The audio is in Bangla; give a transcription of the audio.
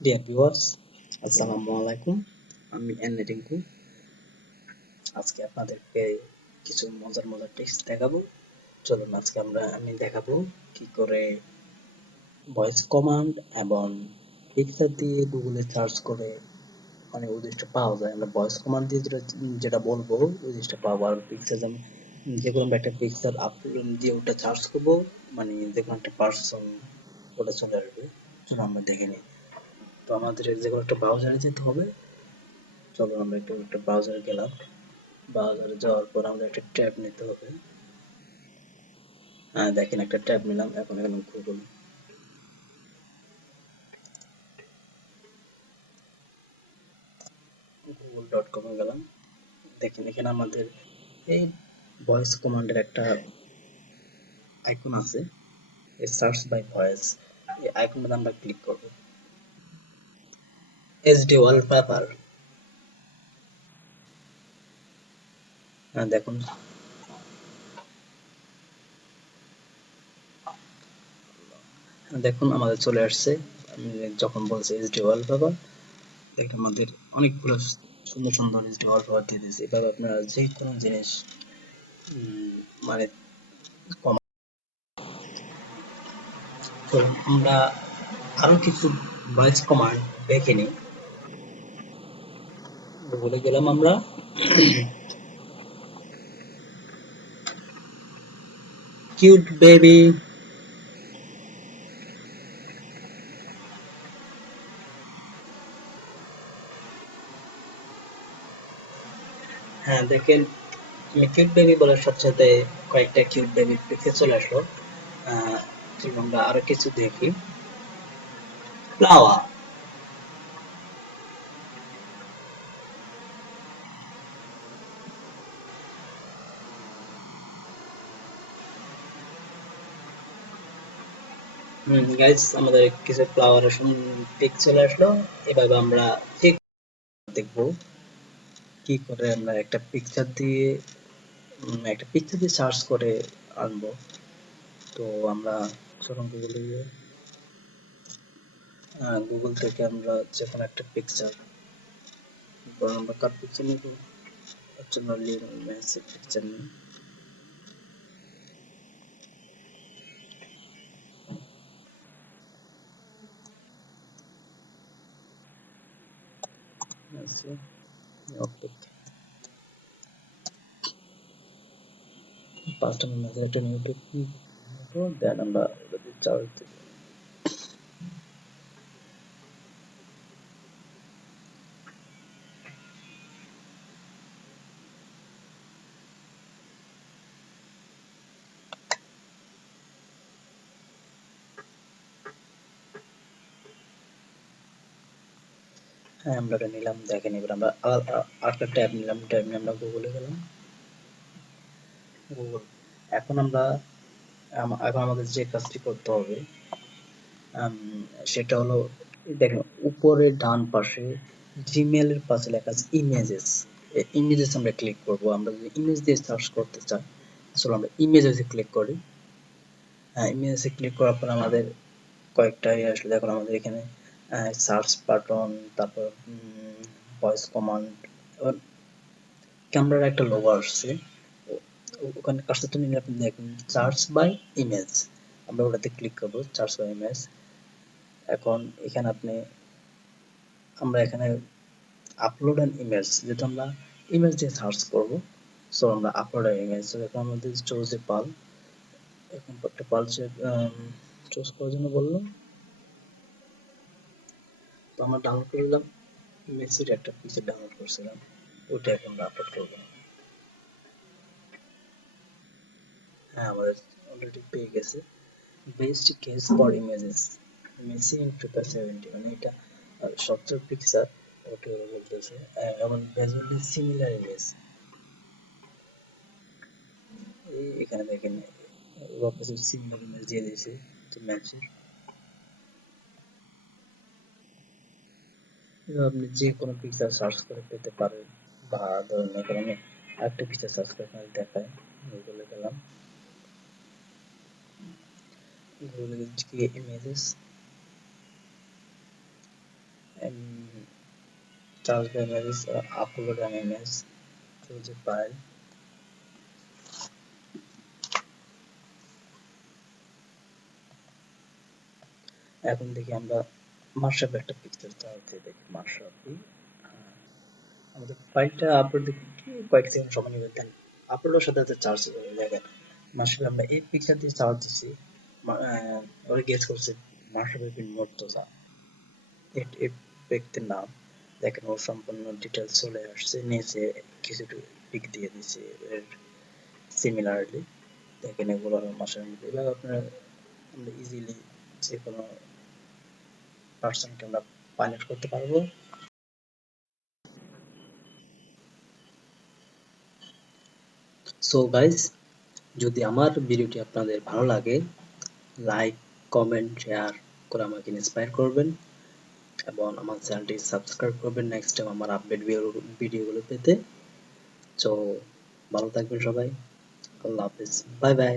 ডিয়ার ভিউয়ার্স, আসসালামু আলাইকুম। আমি রিঙ্কু। আজকে আপনাদেরকে কিছু মজার মজার টিপস দেখাবো। চলুন আজকে আমি দেখাবো কি করে ভয়েস কমান্ড এবং পিকচার দিয়ে গুগলে সার্চ করে মানে ওই জিনিসটা পাওয়া যায়। আমরা ভয়েস কমান্ড দিয়ে যেটা বলবো ওই জিনিসটা পাবো। আর পিকচার যেমন যেকোনো আমরা একটা পিকচার আপলোড দিয়ে ওটা সার্চ করবো, মানে যেকোনো একটা পার্সন ওটা চলে আসবে। চলুন আমরা দেখে নিই। তো আমাদের যেকোনো একটা ব্রাউজারে যেতে হবে। চলো আমরা একটা ব্রাউজারে গেলাম। ব্রাউজারে যাওয়ার পর আমাদের একটা ট্যাব নিতে হবে। হ্যাঁ, দেখেন একটা ট্যাব নিলাম। এখন এখানে google.com এ গেলাম। দেখেন এখানে আমাদের এই ভয়েস কমান্ডের একটা আইকন আছে, এই সার্চ বাই ভয়েস। এই আইকনটাতে আমরা ক্লিক করব। HD wallpaper. হ্যাঁ দেখুন, দেখুন আমাদের চলে আসছে। আমি যখন বলছি এইচডি ওয়ালপেপার, দেখেন আমাদের অনেকগুলো সুন্দর সুন্দর এইচডি ওয়ালপেপার দিয়ে দিয়েছে। এভাবে আপনারা যে কোনো জিনিস মানে তো আমরা আরো কিছু ভয়েস কমান্ড দেখে নিই। গুগলে গেলাম আমরা। Cute baby. হ্যাঁ দেখেন, আমি কিউট বেবি বলার সাথে সাথে কয়েকটা কিউট বেবির পিকচার চলে আসলো। চলুন আমরা আরো কিছু দেখি। ফ্লাওয়ার। গাইস, আমাদের কিছু ফ্লাওয়ারের পিক চলে আসলো। এভাবে আমরা ঠিক দেখবো কি করে আমরা একটা পিকচার দিয়ে সার্চ করে আনবো। তো আমরা চলুন গুগল থেকে আমরা যেকোনো একটা পিকচার, আমরা কার পিকচার নিব? জন্য লিওনেল মেসির পিকচার নিই। মেসি ওকে, ফার্স্ট আমি মেসির একটা নিউ পিক নিব, দেন আমরা যদি চার্জ দিই। হ্যাঁ আমরা এটা নিলাম। দেখেন এবার আমরা আরেকটা ট্যাব নিলাম। ট্যাব নিয়ে আমরা গুগলে গেলাম। গুগল। এখন আমরা এখন আমাদের যে কাজটি করতে হবে সেটা হলো, দেখেন উপরে ডান পাশে জিমেল এর পাশে লেখা আছে ইমেজেস। ইমেজেস আমরা ক্লিক করব। আমরা যদি ইমেজ দিয়ে সার্চ করতে চাই, চলো আমরা ইমেজেসে ক্লিক করি। হ্যাঁ, ইমেজেসে ক্লিক করার পর আমাদের কয়েকটা আসলে দেখুন আমাদের এখানে সার্চ বাটন, তারপর ভয়েস কমান্ড, ক্যামেরার একটা লোগো আসছে। ওখানে কাজটা নিলে আপনি দেখুন সার্চ বাই ইমেজ। আমরা ওটাতে ক্লিক করবো, সার্চ বাই ইমেজ। এখন এখানে আমরা এখানে আপলোড অ্যান ইমেজ, যেটা আমরা ইমেজ দিয়ে সার্চ করব। সো আমরা আপলোড অ্যান ইমেজ, এখন আমাদের চুজ এ পাল। এখন একটা পাল চুজ করার জন্য বললাম। তো আমরা ডাউনলোড করে নিলাম। মেসির একটা পিকচার ডাউনলোড করছিলাম, ওটা এখন আমরা আপলোড করবো। হ্যাঁ, আমাদের অলরেডি পেয়ে গেছে। Best case for images Messi in FIFA 70, মানে এটা সবচেয়ে পিকচার ওটা বলতেছে। এবং ভিজুয়ালি সিমিলার ইমেজ, এখানে দেখেন ওরা কিছু সিমিলার ইমেজ দিয়ে দিয়েছে। তো ম্যাচের আপনি যে কোনো পিকচার সার্চ করে পেতে পারেন, বা ধরুন এখানে আমি একটা পিকচার সার্চ করে আপনাদের দেখাই। গুগলে গেলাম। Google gets images and charge the images upload an image, choose a file. এখন দেখি আমরা মার্কশপ একটা পিকচার চালাতে দেখি মার্কশপই আমাদের ফাইলটা আপলোড দিতে কয়েক সেকেন্ড সময় নেবে দেন আপলোডের সাথে সাথে চার্জ হয়ে দেখেন মার্কশপে আমরা এই পিকচার দিয়ে চার্জ দিচ্ছি ওরা গেস করছে মার্কশপের পিন মর্তজা এই ব্যক্তির নাম দেখেন ওর সম্পূর্ণ ডিটেলস চলে আসছে নিচে কিছু পিক দিয়ে দিচ্ছে এর সিমিলারলি দেখেন এগুলো মাসের মধ্যে এভাবে আপনারা আমরা ইজিলি যে কোনো পার্সনকে আমরা পাইলট করতে পারবো। সো গাইস, যদি আমার ভিডিওটি আপনাদের ভালো লাগে লাইক কমেন্ট শেয়ার করে আমাকে ইন্সপায়ার করবেন এবং আমার চ্যানেলটি সাবস্ক্রাইব করবেন নেক্সট টাইম আমার আপডেট ভিডিওগুলো পেতে। সো ভালো থাকবেন সবাই, আল্লাহ হাফেজ, বাই বাই।